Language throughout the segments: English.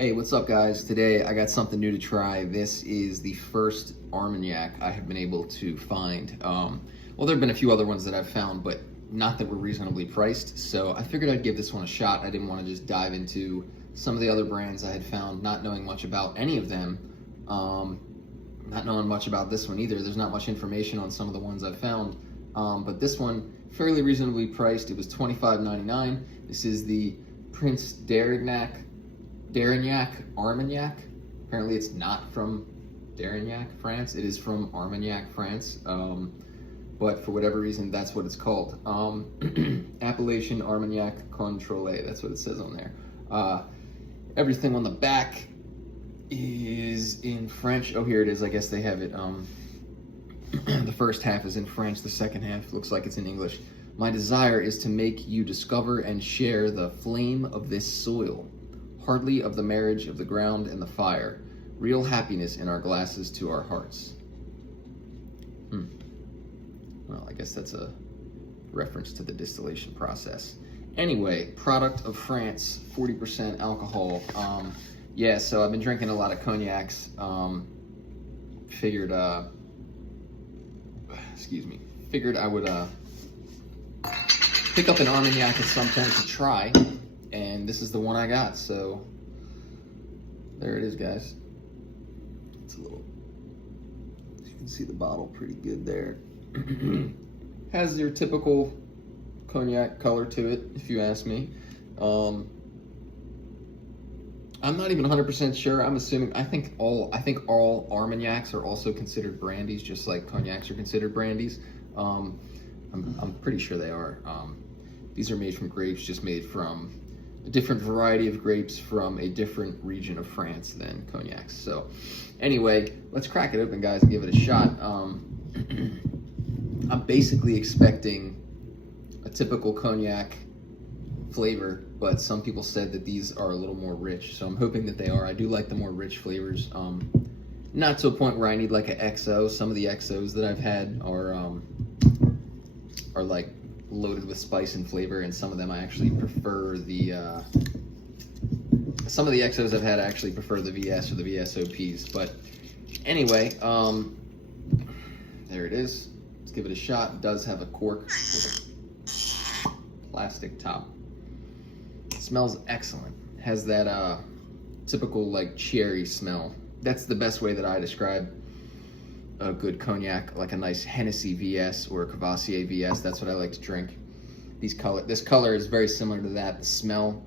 Hey, what's up guys? Today I got something new to try. This is the first Armagnac I have been able to find. Well, there have been a few other ones that I've found, but not that were reasonably priced. So I figured I'd give this one a shot. I didn't want to just dive into some of the other brands I had found, not knowing much about any of them. Not knowing much about this one either. There's not much information on some of the ones I've found. But this one, fairly reasonably priced. It was $25.99. This is the Prince D'arignac Armagnac. Apparently it's not from D'arignac, France. It is from Armagnac, France. But for whatever reason, that's what it's called. Appellation Armagnac Contrôlé. That's what it says on there. Everything on the back is in French. Oh, here it is. I guess they have it. The first half is in French. The second half looks like it's in English. My desire is to make you discover and share the flame of this soil. Hardly of the marriage of the ground and the fire. Real happiness in our glasses to our hearts. Well, I guess that's a reference to the distillation process. Anyway, product of France, 40% alcohol. Yeah, so I've been drinking a lot of cognacs. Figured I would pick up an Armagnac at some point to try. And this is the one I got, so there it is, guys. It's a little, you can see the bottle pretty good there. Has your typical cognac color to it, if you ask me. I'm not even 100% sure. I'm assuming, I think all Armagnacs are also considered brandies, just like cognacs are considered brandies. I'm pretty sure they are. These are made from grapes, just made from a different variety of grapes from a different region of France than cognacs. So anyway, let's crack it open, guys, and give it a shot. I'm basically expecting a typical cognac flavor, but some people said that these are a little more rich, so I'm hoping that they are. I do like the more rich flavors. Not to a point where I need like an XO. Some of the XOs that I've had are like loaded with spice and flavor, and some of them I actually prefer the some of the XOs I've had I actually prefer the VS or the VSOPs. But anyway, there it is. Let's give it a shot. It does have a cork with a plastic top. It smells excellent. It has that typical like cherry smell. That's the best way that I describe a good cognac, like a nice Hennessy VS or a Cavassier VS. That's what I like to drink. This color is very similar to that. The smell,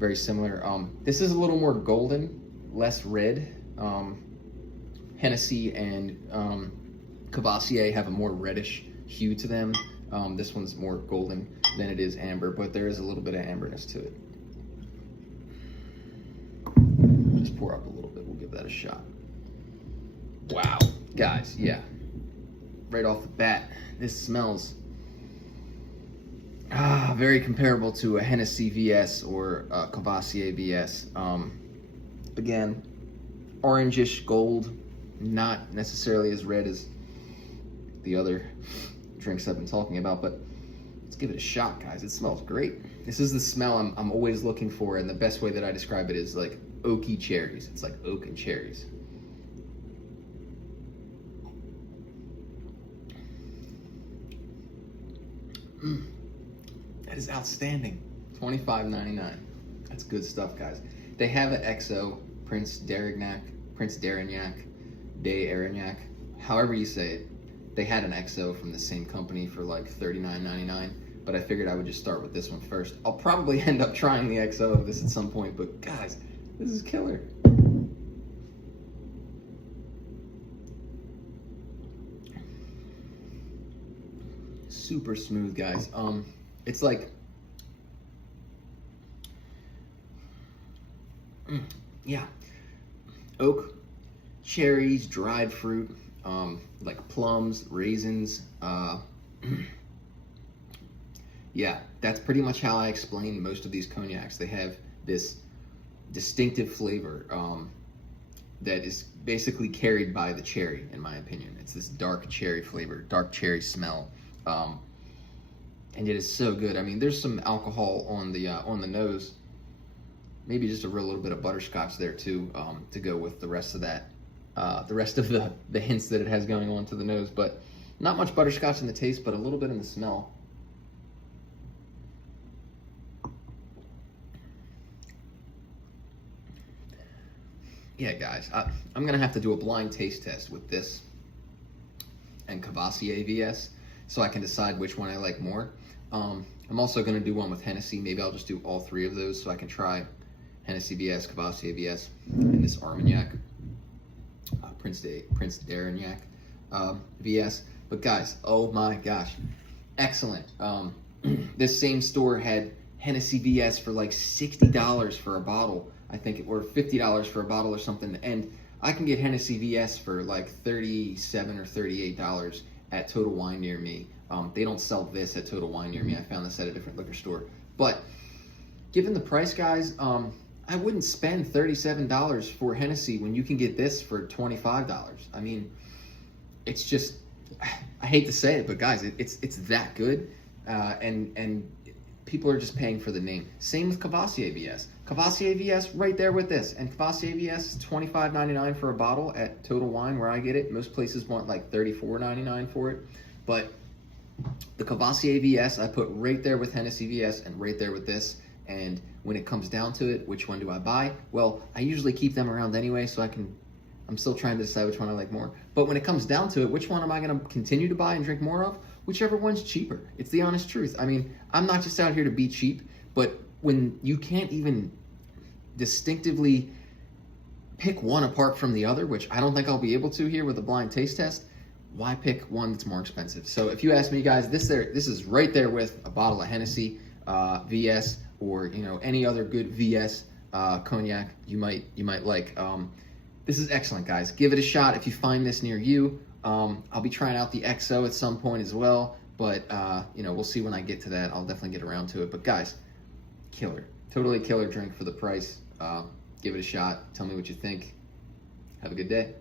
very similar. This is a little more golden, less red. Hennessy and Cavassier have a more reddish hue to them. This one's more golden than it is amber, but there is a little bit of amberness to it. Just pour up a little bit. We'll give that a shot. Wow. Guys, yeah, right off the bat, this smells very comparable to a Hennessy VS or a Cavassier VS. Again, orangish gold, not necessarily as red as the other drinks I've been talking about, but let's give it a shot, guys. It smells great. This is the smell I'm always looking for, and the best way that I describe it is like oaky cherries. It's like oak and cherries. That is outstanding. $25.99. That's good stuff, guys. They have an XO, Prince D'arignac, however you say it. They had an XO from the same company for like $39.99, but I figured I would just start with this one first. I'll probably end up trying the XO of this at some point, but guys, this is killer. Super smooth, guys. It's like, yeah, oak, cherries, dried fruit, like plums, raisins. Yeah, that's pretty much how I explain most of these cognacs. They have this distinctive flavor that is basically carried by the cherry, in my opinion. It's this dark cherry flavor, dark cherry smell. And it is so good. I mean, there's some alcohol on the nose, maybe just a real little bit of butterscotch there too, to go with the rest of that, the rest of the hints that it has going on to the nose. But not much butterscotch in the taste, but a little bit in the smell. Yeah, guys, I'm gonna have to do a blind taste test with this and Cavassier VS so I can decide which one I like more. I'm also gonna do one with Hennessy. Maybe I'll just do all three of those so I can try Hennessy VS, Cavassier VS, and this Armagnac, Prince D'arignac VS. But guys, oh my gosh, excellent. This same store had Hennessy VS for like $60 for a bottle, I think, or $50 for a bottle or something, and I can get Hennessy VS for like $37 or $38 at Total Wine near me. They don't sell this at Total Wine near me. I found this at a different liquor store. But given the price, guys, I wouldn't spend $37 for Hennessy when you can get this for $25. I mean, it's just, I hate to say it, but guys, it's that good, and people are just paying for the name. Same with Cavassier VS. Cavassier VS right there with this, and Cavassier VS is $25.99 for a bottle at Total Wine where I get it. Most places want like $34.99 for it, but the Cavassier VS I put right there with Hennessy VS and right there with this. And when it comes down to it, which one do I buy? Well, I usually keep them around anyway, so I'm still trying to decide which one I like more. But when it comes down to it, which one am I going to continue to buy and drink more of? Whichever one's cheaper. It's the honest truth. I mean, I'm not just out here to be cheap, but when you can't even distinctively pick one apart from the other, which I don't think I'll be able to here with a blind taste test, why pick one that's more expensive? So if you ask me, guys, this is right there with a bottle of Hennessy VS, or any other good VS cognac you might like. This is excellent, guys. Give it a shot if you find this near you. I'll be trying out the XO at some point as well, but we'll see when I get to that. I'll definitely get around to it. But guys, killer, totally killer drink for the price. Give it a shot. Tell me what you think. Have a good day.